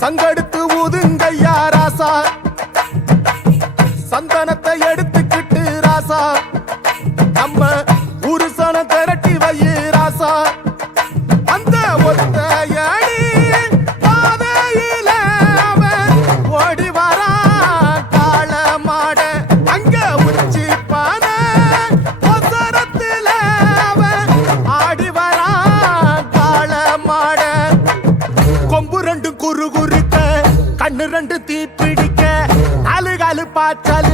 சங்கெடுத்து ஊதுங்கய்யா ராசா, சந்தனத்தை எடுத்துக்கிட்டு ராசா, நம்ம புருஷனை திரட்டி வையு ராசா. அந்த ஒத்தையடி பாதையில அவன் ஓடி வரான் காள மாட, அங்க உச்சி பான ஒசரத்துல அவன் ஆடி வரான் காள மாட. கொம்பு ரெண்டு குறு குறுக்க, கண்ணு ரெண்டு தீ பிடிக்க, நாலு காலு பாய்ச்சல்